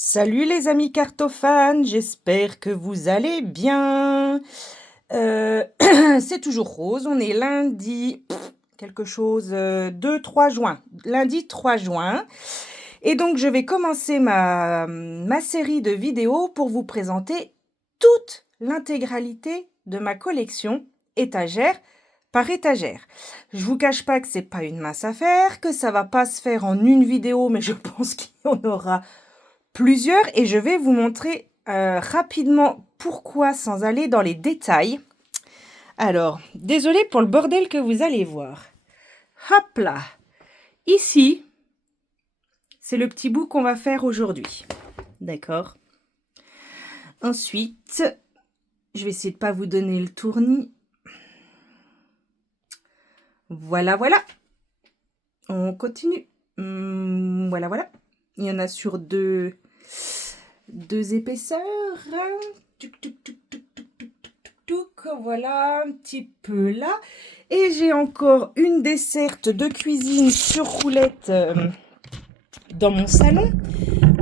Salut les amis cartophanes, j'espère que vous allez bien. C'est toujours Rose, on est lundi, quelque chose, 2-3 juin, lundi 3 juin. Et donc je vais commencer ma série de vidéos pour vous présenter toute l'intégralité de ma collection, étagère par étagère. Je vous cache pas que c'est pas une mince affaire, que ça va pas se faire en une vidéo, mais je pense qu'il y en aura plusieurs et je vais vous montrer rapidement pourquoi sans aller dans les détails. Alors, désolé pour le bordel que vous allez voir. Hop là. Ici, c'est le petit bout qu'on va faire aujourd'hui. D'accord. Ensuite, je vais essayer de ne pas vous donner le tournis. Voilà, voilà. On continue. Voilà, voilà. Il y en a sur deux épaisseurs. Tuc, tuc, tuc, tuc, tuc, tuc, tuc, tuc. Voilà, un petit peu là. Et j'ai encore une desserte de cuisine sur roulette dans mon salon,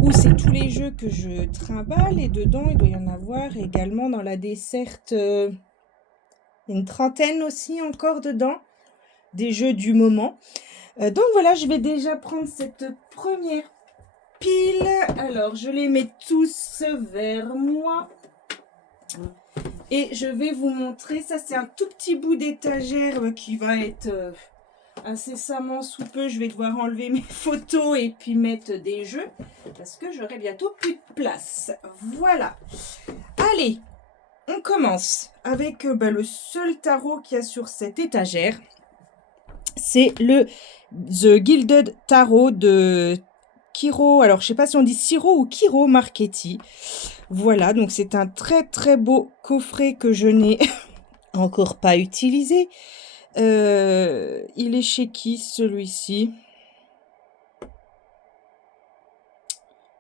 où c'est tous les jeux que je trimballe. Et dedans, il doit y en avoir également dans la desserte une trentaine aussi encore dedans, des jeux du moment. Donc voilà, je vais déjà prendre cette première pile. Alors, je les mets tous vers moi. Et je vais vous montrer, ça c'est un tout petit bout d'étagère qui va être incessamment sous peu. Je vais devoir enlever mes photos et puis mettre des jeux parce que j'aurai bientôt plus de place. Voilà. Allez, on commence avec le seul tarot qu'il y a sur cette étagère. C'est le The Gilded Tarot de Kiro. Alors, je sais pas si on dit Siro ou Kiro Marchetti. Voilà, donc c'est un très très beau coffret que je n'ai encore pas utilisé. Il est chez qui celui-ci?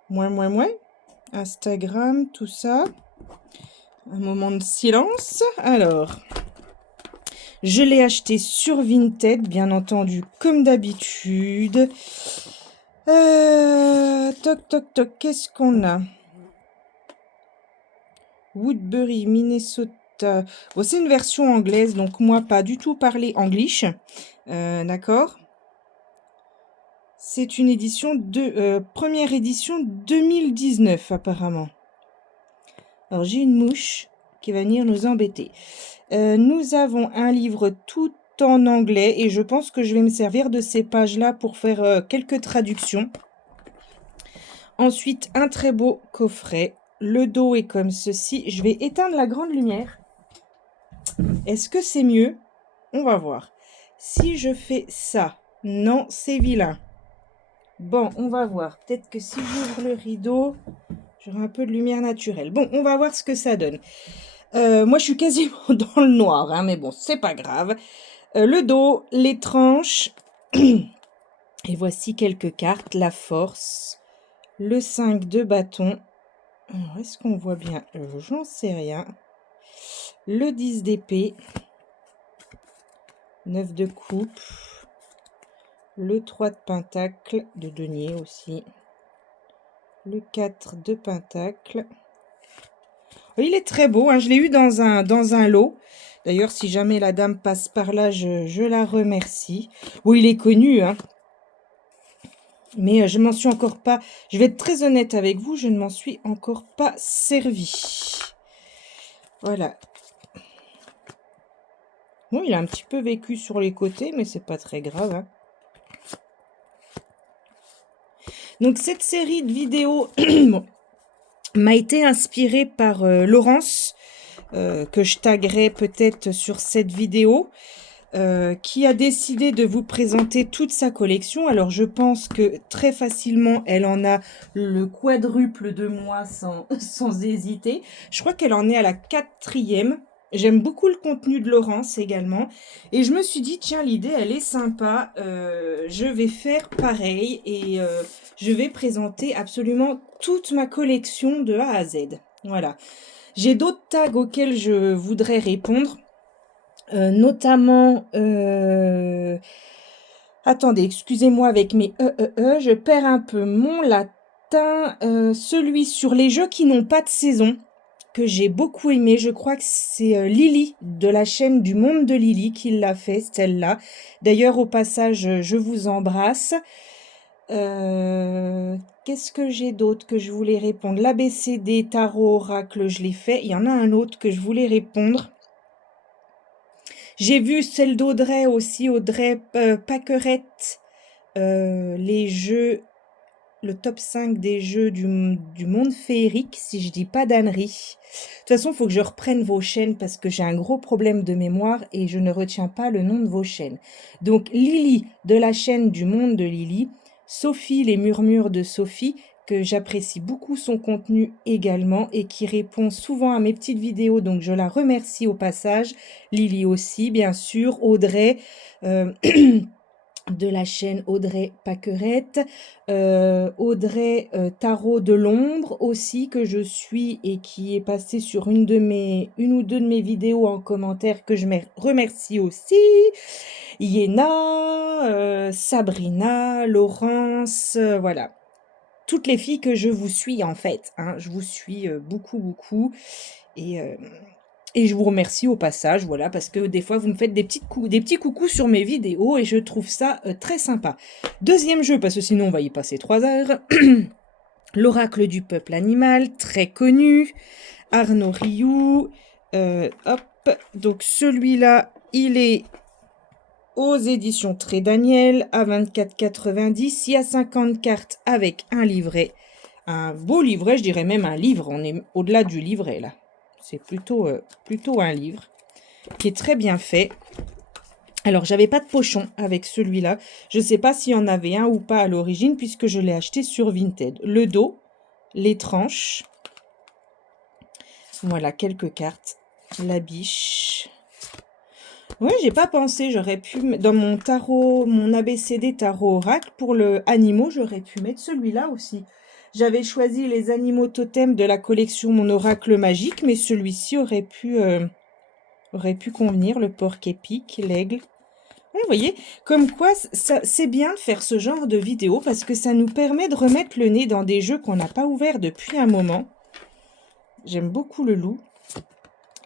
Moins. Instagram, tout ça. Un moment de silence. Alors, je l'ai acheté sur Vinted, bien entendu, comme d'habitude. Toc, qu'est-ce qu'on a? Woodbury, Minnesota. Bon, c'est une version anglaise, donc moi, pas du tout parler anglish. D'accord. C'est une édition de première édition 2019 apparemment. Alors j'ai une mouche qui va venir nous embêter. Nous avons un livre tout en anglais et je pense que je vais me servir de ces pages-là pour faire quelques traductions. Ensuite, un très beau coffret. Le dos est comme ceci. Je vais éteindre la grande lumière. Est-ce que c'est mieux? On va voir. Si je fais ça, non, c'est vilain. Bon, on va voir. Peut-être que si j'ouvre le rideau, j'aurai un peu de lumière naturelle. Bon, on va voir ce que ça donne. Moi, je suis quasiment dans le noir, hein, mais bon, c'est pas grave. Le dos, les tranches. Et voici quelques cartes. La force, le 5 de bâton. Alors, est-ce qu'on voit bien? J'en sais rien. Le 10 d'épée. 9 de coupe. Le 3 de pentacle, de denier aussi. Le 4 de pentacle. Il est très beau, hein, je l'ai eu dans un lot. D'ailleurs, si jamais la dame passe par là, je la remercie. Bon, il est connu, hein. Mais je m'en suis encore pas... Je vais être très honnête avec vous, je ne m'en suis encore pas servi. Voilà. Bon, il a un petit peu vécu sur les côtés, mais c'est pas très grave, hein. Donc, cette série de vidéos m'a été inspirée par Laurence, que je taguerai peut-être sur cette vidéo, qui a décidé de vous présenter toute sa collection. Alors, je pense que très facilement, elle en a le quadruple de moi sans hésiter. Je crois qu'elle en est à la 4e. J'aime beaucoup le contenu de Laurence également. Et je me suis dit, tiens, l'idée, elle est sympa. Je vais faire pareil et je vais présenter absolument toute ma collection de A à Z. Voilà. J'ai d'autres tags auxquels je voudrais répondre. Notamment... Attendez, excusez-moi avec mes je perds un peu mon latin. celui sur les jeux qui n'ont pas de saison, que j'ai beaucoup aimé. Je crois que c'est Lily, de la chaîne du Monde de Lily, qui l'a fait, celle-là. D'ailleurs, au passage, je vous embrasse. Qu'est-ce que j'ai d'autre que je voulais répondre? L'ABCD, tarot, oracle, je l'ai fait. Il y en a un autre que je voulais répondre. J'ai vu celle d'Audrey aussi, Audrey Paquerette, les jeux, le top 5 des jeux du monde féerique, si je dis pas d'ânerie. De toute façon, il faut que je reprenne vos chaînes parce que j'ai un gros problème de mémoire et je ne retiens pas le nom de vos chaînes. Donc, Lily, de la chaîne du Monde de Lily, Sophie, les murmures de Sophie, que j'apprécie beaucoup son contenu également et qui répond souvent à mes petites vidéos, donc je la remercie au passage. Lily aussi, bien sûr. Audrey, de la chaîne Audrey Paquerette, Audrey Tarot de l'ombre aussi, que je suis et qui est passée sur une ou deux de mes vidéos en commentaire, que je remercie aussi. Yéna, Sabrina, Laurence, voilà. Toutes les filles que je vous suis en fait, hein, je vous suis beaucoup et je vous remercie au passage, voilà, parce que des fois vous me faites des petits coucous sur mes vidéos et je trouve ça très sympa. Deuxième jeu, parce que sinon on va y passer 3 heures. L'oracle du peuple animal, très connu. Arnaud Rioux. Hop, donc celui-là, il est aux éditions Très Daniel à 24,90. Il y a 50 cartes avec un livret. Un beau livret, je dirais même un livre. On est au-delà du livret là. C'est plutôt un livre qui est très bien fait. Alors, j'avais pas de pochon avec celui-là. Je ne sais pas s'il y en avait un ou pas à l'origine puisque je l'ai acheté sur Vinted. Le dos, les tranches. Voilà, quelques cartes. La biche. Oui, j'ai pas pensé, j'aurais pu, dans mon tarot, mon ABCD tarot oracle, pour le animaux, j'aurais pu mettre celui-là aussi. J'avais choisi les animaux totems de la collection Mon Oracle Magique, mais celui-ci aurait pu convenir, le porc épique, l'aigle. Ouais, vous voyez, comme quoi, c'est bien de faire ce genre de vidéo, parce que ça nous permet de remettre le nez dans des jeux qu'on n'a pas ouverts depuis un moment. J'aime beaucoup le loup.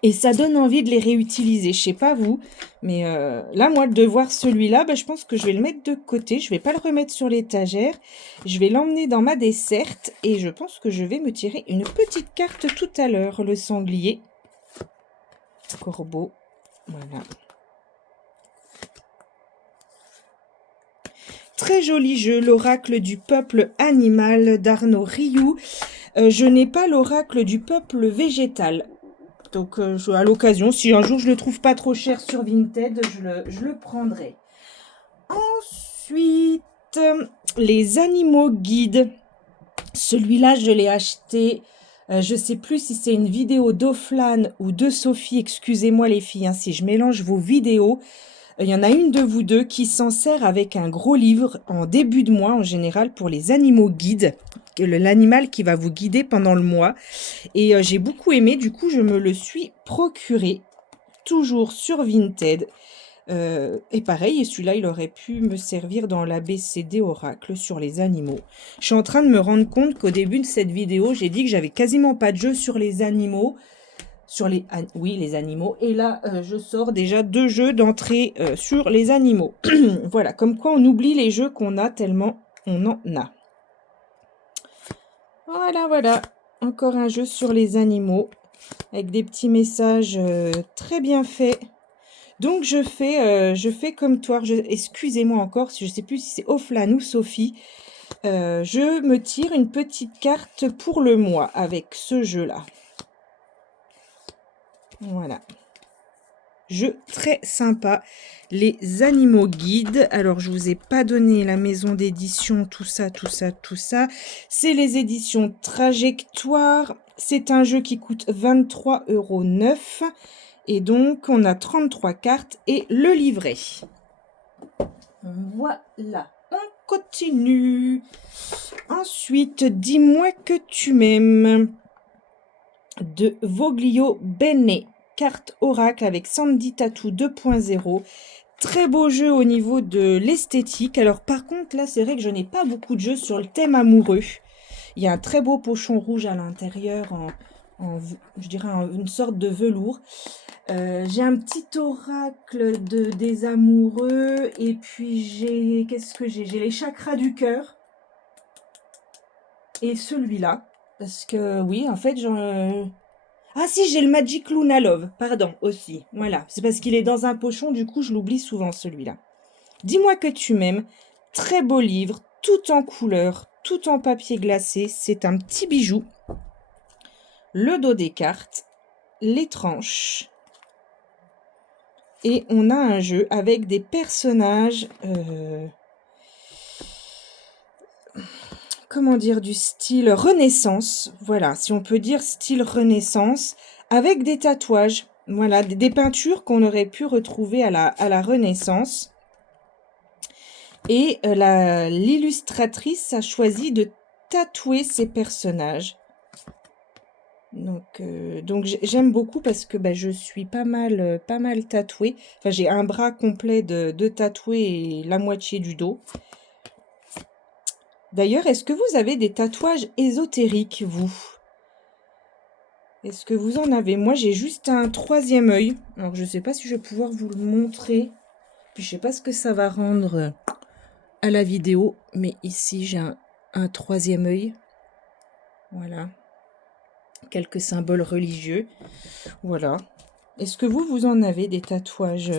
Et ça donne envie de les réutiliser. Je sais pas vous, mais là, moi, de voir celui-là, je pense que je vais le mettre de côté. Je vais pas le remettre sur l'étagère. Je vais l'emmener dans ma desserte. Et je pense que je vais me tirer une petite carte tout à l'heure. Le sanglier. Corbeau. Voilà. Très joli jeu, l'oracle du peuple animal d'Arnaud Rioux. Je n'ai pas l'oracle du peuple végétal. Donc, à l'occasion, si un jour je le trouve pas trop cher sur Vinted, je le prendrai. Ensuite, les animaux guides. Celui-là, je l'ai acheté. Je sais plus si c'est une vidéo d'Oflan ou de Sophie. Excusez-moi les filles, hein, si je mélange vos vidéos. Il y en a une de vous deux qui s'en sert avec un gros livre en début de mois en général pour les animaux guides. L'animal qui va vous guider pendant le mois. Et j'ai beaucoup aimé, du coup je me le suis procuré, toujours sur Vinted. Et pareil, et celui-là il aurait pu me servir dans l'ABCD Oracle sur les animaux. Je suis en train de me rendre compte qu'au début de cette vidéo, j'ai dit que j'avais quasiment pas de jeu sur les animaux. Oui, les animaux. Et là, je sors déjà 2 jeux d'entrée sur les animaux. Voilà, comme quoi on oublie les jeux qu'on a tellement on en a. Voilà. Encore un jeu sur les animaux avec des petits messages très bien faits. Donc, je fais comme toi. Excusez-moi encore, si je ne sais plus si c'est Oflan ou Sophie. Je me tire une petite carte pour le mois avec ce jeu-là. Voilà. Jeu très sympa. Les animaux guides. Alors, je vous ai pas donné la maison d'édition, tout ça. C'est les éditions Trajectoire. C'est un jeu qui coûte 23,09 €. Et donc, on a 33 cartes et le livret. Voilà. On continue. Ensuite, Dis-moi que tu m'aimes. De Voglio Bene. Carte oracle avec Sandy Tattoo 2.0. Très beau jeu au niveau de l'esthétique. Alors par contre là c'est vrai que je n'ai pas beaucoup de jeux sur le thème amoureux. Il y a un très beau pochon rouge à l'intérieur, je dirais une sorte de velours. J'ai un petit oracle des amoureux, et puis qu'est-ce que j'ai? J'ai les chakras du cœur. Et celui-là, parce que oui, en fait, ah si, j'ai le Magic Luna Love, pardon, aussi. Voilà, c'est parce qu'il est dans un pochon, du coup, je l'oublie souvent, celui-là. Dis-moi que tu m'aimes. Très beau livre, tout en couleur, tout en papier glacé. C'est un petit bijou. Le dos des cartes, les tranches. Et on a un jeu avec des personnages... comment dire, du style Renaissance, voilà, si on peut dire style Renaissance, avec des tatouages, voilà, des peintures qu'on aurait pu retrouver à la Renaissance. Et l'illustratrice a choisi de tatouer ses personnages. Donc j'aime beaucoup parce que je suis pas mal tatouée. Enfin, j'ai un bras complet de tatoués et la moitié du dos. D'ailleurs, est-ce que vous avez des tatouages ésotériques, vous? Est-ce que vous en avez? Moi, j'ai juste un troisième œil. Alors, je ne sais pas si je vais pouvoir vous le montrer. Puis, je ne sais pas ce que ça va rendre à la vidéo. Mais ici, j'ai un troisième œil. Voilà. Quelques symboles religieux. Voilà. Est-ce que vous en avez des tatouages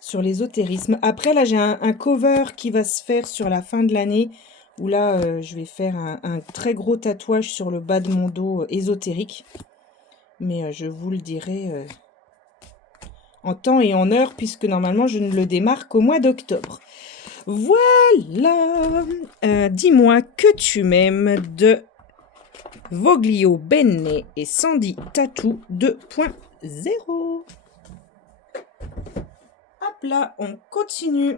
sur l'ésotérisme? Après, là, j'ai un cover qui va se faire sur la fin de l'année, où là, je vais faire un très gros tatouage sur le bas de mon dos ésotérique. Mais je vous le dirai en temps et en heure, puisque normalement, je ne le démarre qu'au mois d'octobre. Voilà. Dis-moi que tu m'aimes de Voglio Benne et Sandy Tattoo 2.0. Là, on continue.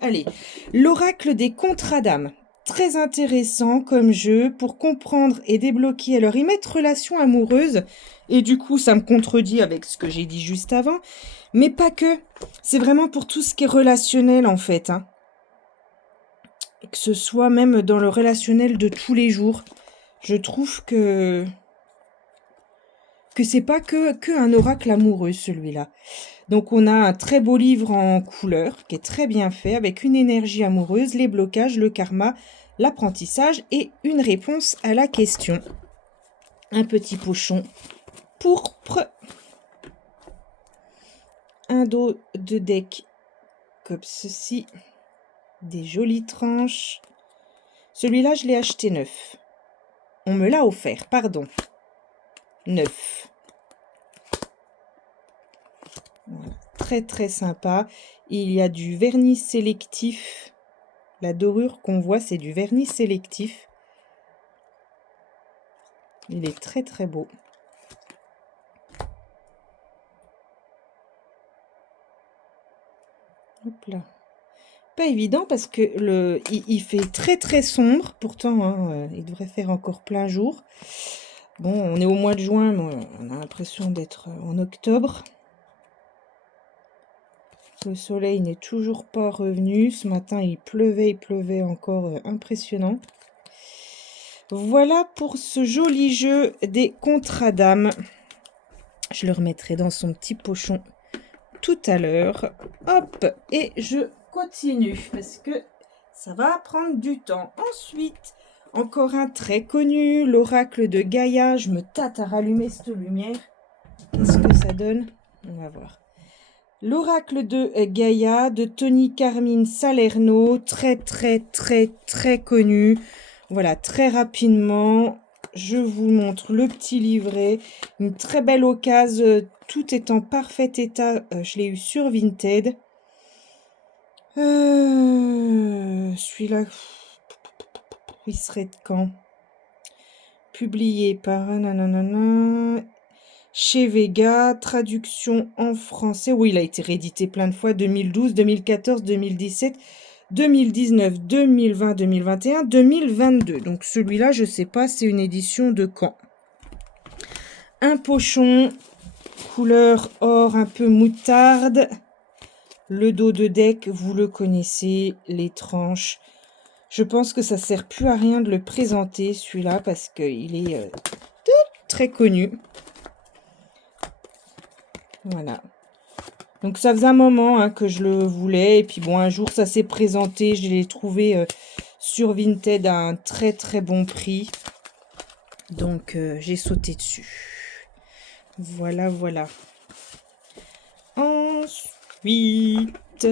Allez, l'oracle des contrats d'âme. Très intéressant comme jeu pour comprendre et débloquer alors y mettre relation amoureuse. Et du coup, ça me contredit avec ce que j'ai dit juste avant. Mais pas que. C'est vraiment pour tout ce qui est relationnel, en fait. Hein. Que ce soit même dans le relationnel de tous les jours. Je trouve que c'est pas que un oracle amoureux, celui-là. Donc, on a un très beau livre en couleur qui est très bien fait avec une énergie amoureuse, les blocages, le karma, l'apprentissage et une réponse à la question. Un petit pochon pourpre. Un dos de deck comme ceci. Des jolies tranches. Celui-là, je l'ai acheté neuf. On me l'a offert, pardon. Neuf. Voilà. Très très sympa. Il y a du vernis sélectif. La dorure qu'on voit, c'est du vernis sélectif. Il est très très beau. Hop là. Pas évident parce que il fait très très sombre. Pourtant, hein, il devrait faire encore plein jour. Bon, on est au mois de juin, mais on a l'impression d'être en octobre. Le soleil n'est toujours pas revenu. Ce matin, il pleuvait encore, impressionnant. Voilà pour ce joli jeu des contrats d'âme. Je le remettrai dans son petit pochon tout à l'heure. Hop, et je continue parce que ça va prendre du temps. Ensuite, encore un très connu, l'oracle de Gaïa. Je me tâte à rallumer cette lumière. Qu'est-ce que ça donne? On va voir. L'oracle de Gaïa de Tony Carmine Salerno, très très très très connu. Voilà, très rapidement, je vous montre le petit livret. Une très belle occasion, tout est en parfait état. Je l'ai eu sur Vinted. Celui-là, il serait de quand? Publié par chez Vega, traduction en français. Oui, il a été réédité plein de fois, 2012, 2014, 2017, 2019, 2020, 2021, 2022. Donc celui-là, je ne sais pas, c'est une édition de quand. Un pochon, couleur or un peu moutarde. Le dos de deck, vous le connaissez, les tranches. Je pense que ça sert plus à rien de le présenter, celui-là, parce qu'il est très connu. Voilà. Donc ça faisait un moment hein, que je le voulais. Et puis bon, un jour, ça s'est présenté. Je l'ai trouvé sur Vinted à un très très bon prix. Donc j'ai sauté dessus. Voilà, voilà. Ensuite,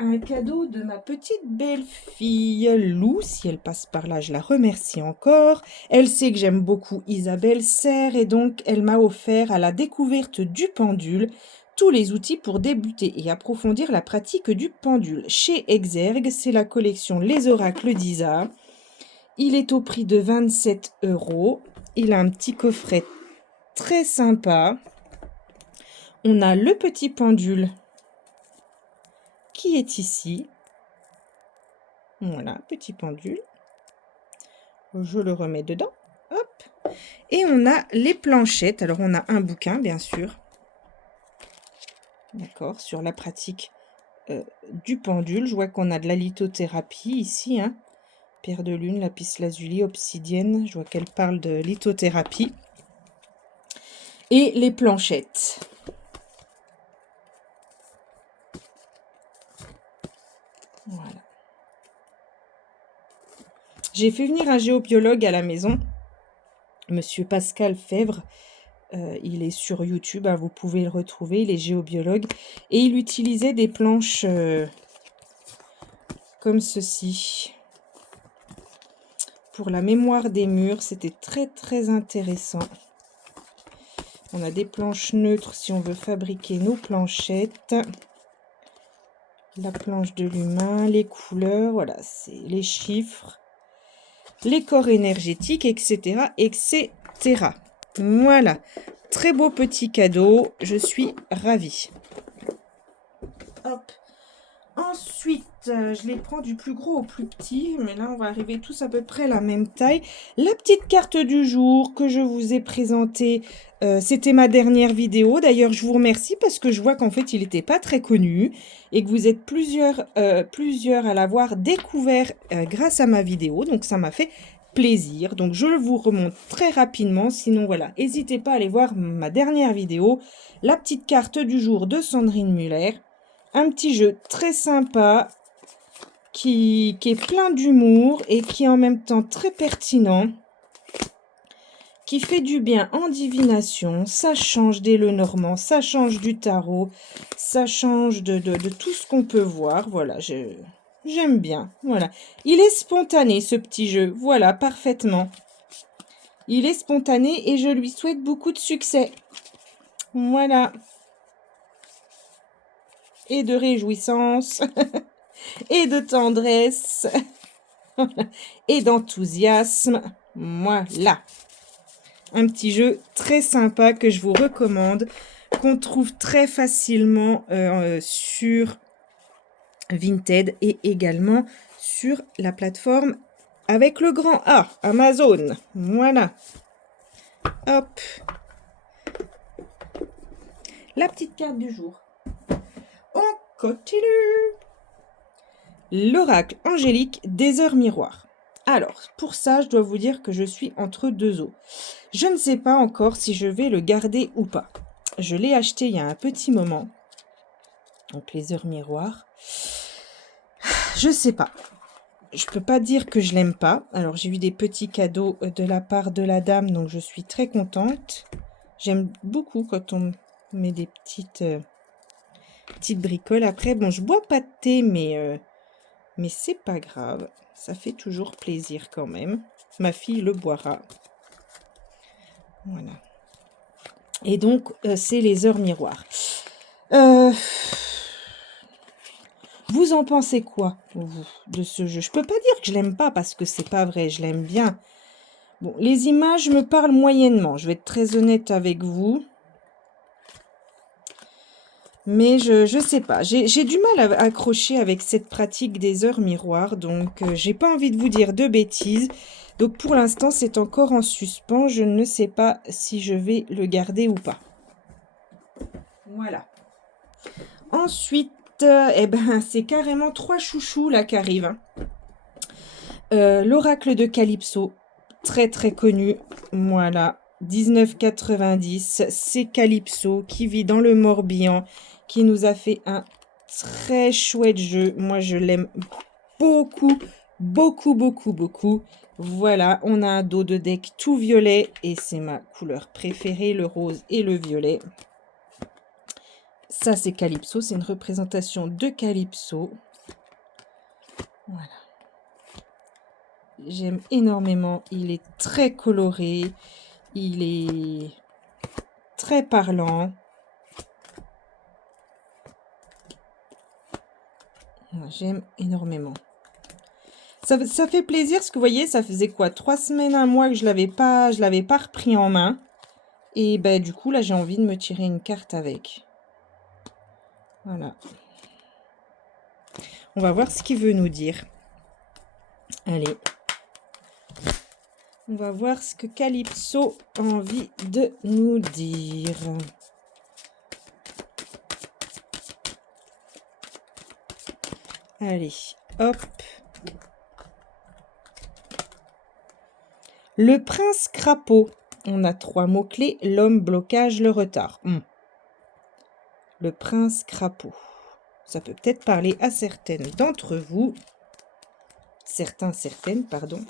un cadeau de ma petite belle-fille Lou. Si elle passe par là, je la remercie encore. Elle sait que j'aime beaucoup Isabelle Serre et donc elle m'a offert à la découverte du pendule tous les outils pour débuter et approfondir la pratique du pendule. Chez Exergue, c'est la collection Les Oracles d'Isa. Il est au prix de 27 €. Il a un petit coffret très sympa. On a le petit pendule qui est ici. Voilà, petit pendule. Je le remets dedans. Hop. Et on a les planchettes. Alors, on a un bouquin, bien sûr. D'accord, sur la pratique du pendule. Je vois qu'on a de la lithothérapie ici. Hein. Pierre de lune, lapis-lazuli, obsidienne. Je vois qu'elle parle de lithothérapie. Et les planchettes. Voilà. J'ai fait venir un géobiologue à la maison, Monsieur Pascal Fèvre. Il est sur YouTube, hein, vous pouvez le retrouver, il est géobiologue. Et il utilisait des planches comme ceci. Pour la mémoire des murs, c'était très très intéressant. On a des planches neutres si on veut fabriquer nos planchettes. La planche de l'humain, les couleurs, voilà, c'est les chiffres, les corps énergétiques, etc., etc. Voilà, très beau petit cadeau, je suis ravie. Hop. Ensuite, je les prends du plus gros au plus petit, mais là on va arriver tous à peu près la même taille. La petite carte du jour que je vous ai présentée, c'était ma dernière vidéo. D'ailleurs, je vous remercie parce que je vois qu'en fait il n'était pas très connu et que vous êtes plusieurs à l'avoir découvert grâce à ma vidéo. Donc ça m'a fait plaisir. Donc je vous remonte très rapidement. Sinon voilà, n'hésitez pas à aller voir ma dernière vidéo. La petite carte du jour de Sandrine Muller. Un petit jeu très sympa qui est plein d'humour et qui est en même temps très pertinent, qui fait du bien en divination. Ça change des Lenormand, ça change du tarot, ça change de tout ce qu'on peut voir. Voilà, j'aime bien. Voilà, il est spontané ce petit jeu. Voilà, parfaitement. Il est spontané et je lui souhaite beaucoup de succès. Voilà. Et de réjouissance. Et de tendresse et d'enthousiasme. Voilà. Un petit jeu très sympa que je vous recommande, qu'on trouve très facilement sur Vinted et également sur la plateforme avec le grand A, Amazon. Voilà. Hop. La petite carte du jour. On continue. L'oracle angélique des heures miroirs. Alors, pour ça, je dois vous dire que je suis entre deux eaux. Je ne sais pas encore si je vais le garder ou pas. Je l'ai acheté il y a un petit moment. Donc, les heures miroirs. Je sais pas. Je peux pas dire que je l'aime pas. Alors, j'ai eu des petits cadeaux de la part de la dame, donc je suis très contente. J'aime beaucoup quand on met des petites bricoles. Après, bon, je bois pas de thé, mais c'est pas grave, ça fait toujours plaisir quand même. Ma fille le boira. Voilà. Et donc, c'est les heures miroirs. Vous en pensez quoi, vous, de ce jeu? Je peux pas dire que je l'aime pas parce que c'est pas vrai, je l'aime bien. Bon, les images me parlent moyennement, je vais être très honnête avec vous. Mais je sais pas, j'ai du mal à accrocher avec cette pratique des heures miroirs, donc j'ai pas envie de vous dire de bêtises. Donc pour l'instant, c'est encore en suspens, je ne sais pas si je vais le garder ou pas. Voilà. Ensuite, eh ben, c'est carrément 3 chouchous là qui arrivent, hein. L'oracle de Calypso, très très connu, voilà, 1990, c'est Calypso qui vit dans le Morbihan, qui nous a fait un très chouette jeu. Moi, je l'aime beaucoup, beaucoup, beaucoup, beaucoup. Voilà, on a un dos de deck tout violet et c'est ma couleur préférée, le rose et le violet. Ça, c'est Calypso, c'est une représentation de Calypso. Voilà. J'aime énormément, il est très coloré, il est très parlant. J'aime énormément. Ça fait plaisir parce que vous voyez, ça faisait quoi, 3 semaines, un mois que je l'avais pas repris en main. Et ben du coup là j'ai envie de me tirer une carte avec. Voilà. On va voir ce qu'il veut nous dire. Allez. On va voir ce que Calypso a envie de nous dire. Allez, hop. Le prince crapaud. On a 3 mots-clés. L'homme, blocage, le retard. Le prince crapaud. Ça peut peut-être parler à certaines d'entre vous. Certaines, pardon.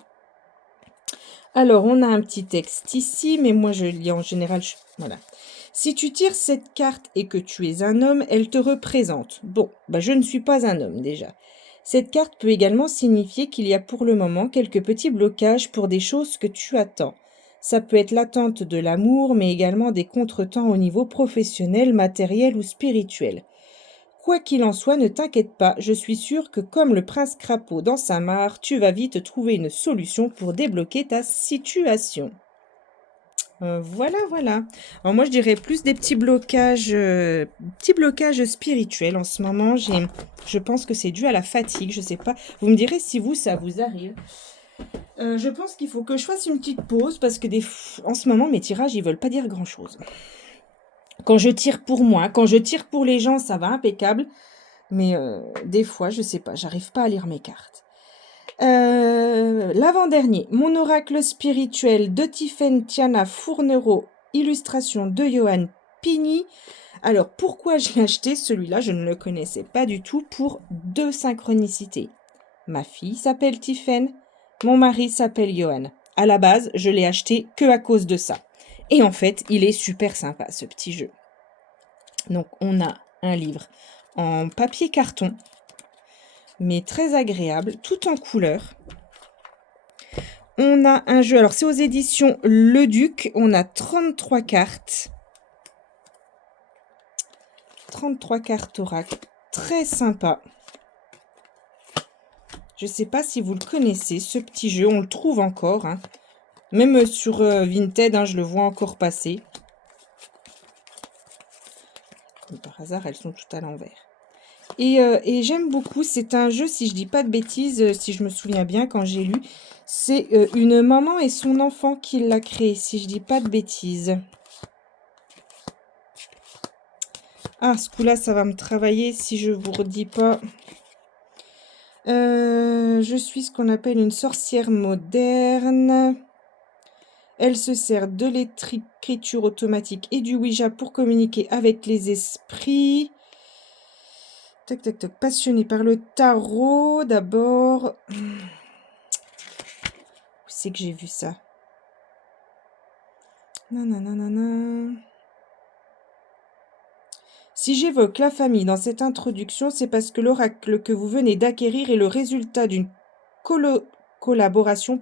Alors, on a un petit texte ici, mais moi je lis en général. Voilà. Si tu tires cette carte et que tu es un homme, elle te représente. Bon, je ne suis pas un homme déjà. Cette carte peut également signifier qu'il y a pour le moment quelques petits blocages pour des choses que tu attends. Ça peut être l'attente de l'amour, mais également des contretemps au niveau professionnel, matériel ou spirituel. Quoi qu'il en soit, ne t'inquiète pas, je suis sûre que comme le prince crapaud dans sa mare, tu vas vite trouver une solution pour débloquer ta situation. Voilà. Alors moi, je dirais plus des petits blocages spirituels en ce moment. Je pense que c'est dû à la fatigue, je sais pas. Vous me direz si ça vous arrive. Je pense qu'il faut que je fasse une petite pause parce que en ce moment, mes tirages, ils veulent pas dire grand-chose. Quand je tire pour moi, quand je tire pour les gens, ça va impeccable. Mais des fois, je sais pas, j'arrive pas à lire mes cartes. L'avant-dernier, mon oracle spirituel de Tiffaine Tiana Fournereau, illustration de Johan Pigny. Alors, pourquoi je l'ai acheté celui-là? Je ne le connaissais pas du tout pour 2 synchronicités. Ma fille s'appelle Tiffaine, mon mari s'appelle Johan. À la base, je l'ai acheté que à cause de ça. Et en fait, il est super sympa, ce petit jeu. Donc, on a un livre en papier carton, mais très agréable, tout en couleur. On a un jeu, alors c'est aux éditions Le Duc, on a 33 cartes. 33 cartes oracle, très sympa. Je ne sais pas si vous le connaissez, ce petit jeu, on le trouve encore. Hein. Même sur Vinted, je le vois encore passer. Comme par hasard, elles sont toutes à l'envers. Et j'aime beaucoup, c'est un jeu, si je dis pas de bêtises, si je me souviens bien quand j'ai lu, c'est une maman et son enfant qui l'a créé, si je dis pas de bêtises. Ah, ce coup-là, ça va me travailler si je vous redis pas. Je suis ce qu'on appelle une sorcière moderne. Elle se sert de l'écriture automatique et du Ouija pour communiquer avec les esprits. Tac, tac, tac. Passionnée par le tarot, d'abord. Où c'est que j'ai vu ça? Nanana. Si j'évoque la famille dans cette introduction, c'est parce que l'oracle que vous venez d'acquérir est le résultat d'une collaboration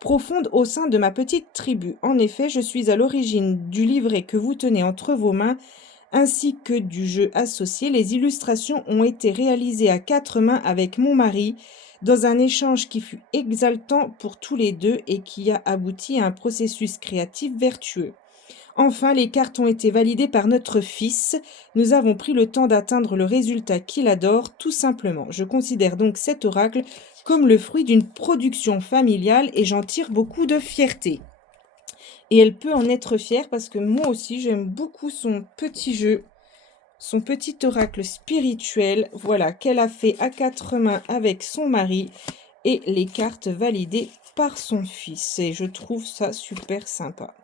profonde au sein de ma petite tribu. En effet, je suis à l'origine du livret que vous tenez entre vos mains, ainsi que du jeu associé. Les illustrations ont été réalisées à 4 mains avec mon mari, dans un échange qui fut exaltant pour tous les deux et qui a abouti à un processus créatif vertueux. Enfin, les cartes ont été validées par notre fils. Nous avons pris le temps d'atteindre le résultat qu'il adore, tout simplement. Je considère donc cet oracle comme le fruit d'une production familiale et j'en tire beaucoup de fierté. Et elle peut en être fière parce que moi aussi, j'aime beaucoup son petit jeu. son petit oracle spirituel, voilà, qu'elle a fait à 4 mains avec son mari et les cartes validées par son fils. Et je trouve ça super sympa.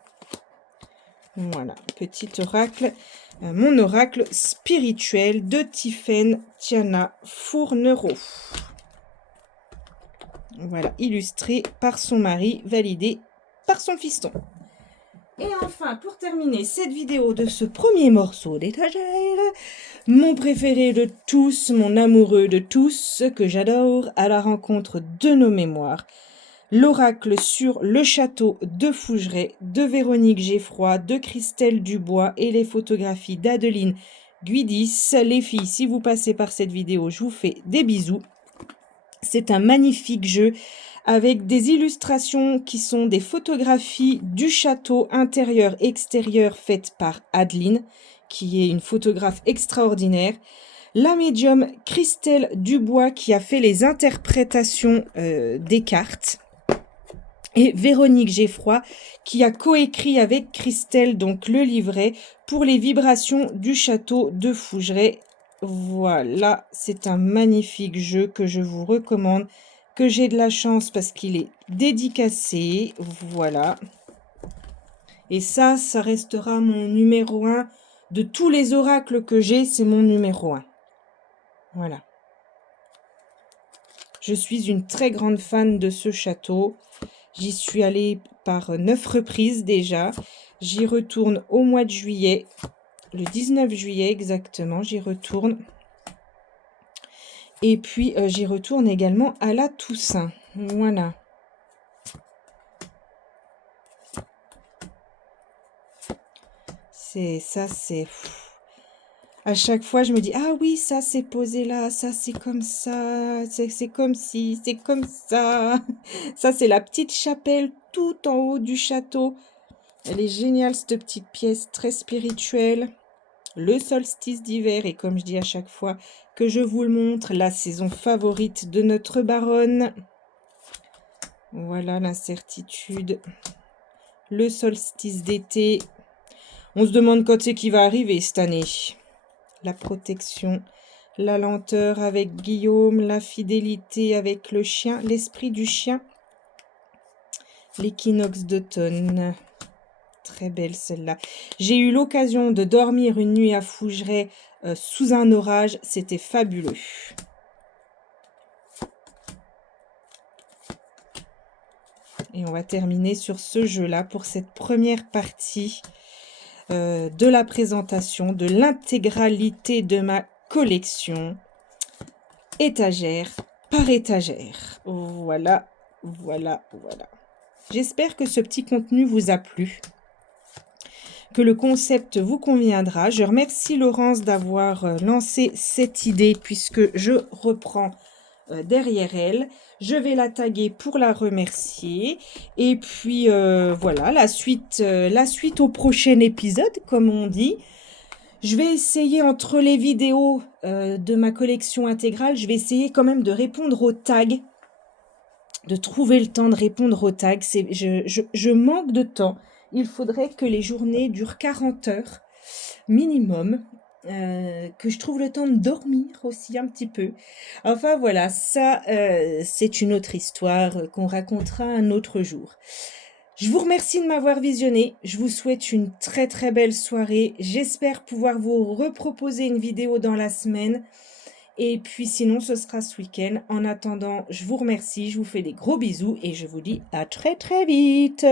Voilà, petit oracle, mon oracle spirituel de Tiffaine Tiana Fournereau. Voilà, illustré par son mari, validé par son fiston. Et enfin, pour terminer cette vidéo de ce premier morceau d'étagère, mon préféré de tous, mon amoureux de tous, que j'adore, à la rencontre de nos mémoires. L'oracle sur le château de Fougeray, de Véronique Geffroy, de Christelle Dubois et les photographies d'Adeline Guidis. Les filles, si vous passez par cette vidéo, je vous fais des bisous. C'est un magnifique jeu avec des illustrations qui sont des photographies du château intérieur-extérieur faites par Adeline, qui est une photographe extraordinaire. La médium Christelle Dubois qui a fait les interprétations des cartes. Et Véronique Geffroy qui a coécrit avec Christelle donc le livret pour les vibrations du château de Fougeray. Voilà, c'est un magnifique jeu que je vous recommande, que j'ai de la chance parce qu'il est dédicacé. Voilà. Et ça restera mon numéro 1 de tous les oracles que j'ai, c'est mon numéro 1. Voilà. Je suis une très grande fan de ce château. J'y suis allée par 9 reprises déjà. J'y retourne au mois de juillet, le 19 juillet exactement, j'y retourne. Et puis, j'y retourne également à la Toussaint. Voilà. C'est... À chaque fois, je me dis, ah oui, ça c'est posé là, ça c'est comme ça, c'est comme ci, c'est comme ça. Ça c'est la petite chapelle tout en haut du château. Elle est géniale cette petite pièce, très spirituelle. Le solstice d'hiver et comme je dis à chaque fois que je vous le montre, la saison favorite de notre baronne. Voilà l'incertitude. Le solstice d'été. On se demande quand c'est qui va arriver cette année. La protection, la lenteur avec Guillaume, la fidélité avec le chien, l'esprit du chien, l'équinoxe d'automne. Très belle celle-là. J'ai eu l'occasion de dormir une nuit à Fougeray sous un orage. C'était fabuleux. Et on va terminer sur ce jeu-là pour cette première partie de la présentation de l'intégralité de ma collection, étagère par étagère. Voilà, voilà, voilà. J'espère que ce petit contenu vous a plu, que le concept vous conviendra. Je remercie Laurence d'avoir lancé cette idée puisque je reprends derrière elle. Je vais la taguer pour la remercier. Et puis voilà, la suite au prochain épisode, comme on dit. Je vais essayer entre les vidéos de ma collection intégrale, je vais essayer quand même de répondre aux tags, de trouver le temps de répondre aux tags. Je manque de temps. Il faudrait que les journées durent 40 heures minimum, que je trouve le temps de dormir aussi un petit peu. Enfin voilà, ça c'est une autre histoire qu'on racontera un autre jour. Je vous remercie de m'avoir visionné. Je vous souhaite une très très belle soirée. J'espère pouvoir vous reproposer une vidéo dans la semaine. Et puis sinon, ce sera ce week-end. En attendant, je vous remercie. Je vous fais des gros bisous et je vous dis à très très vite.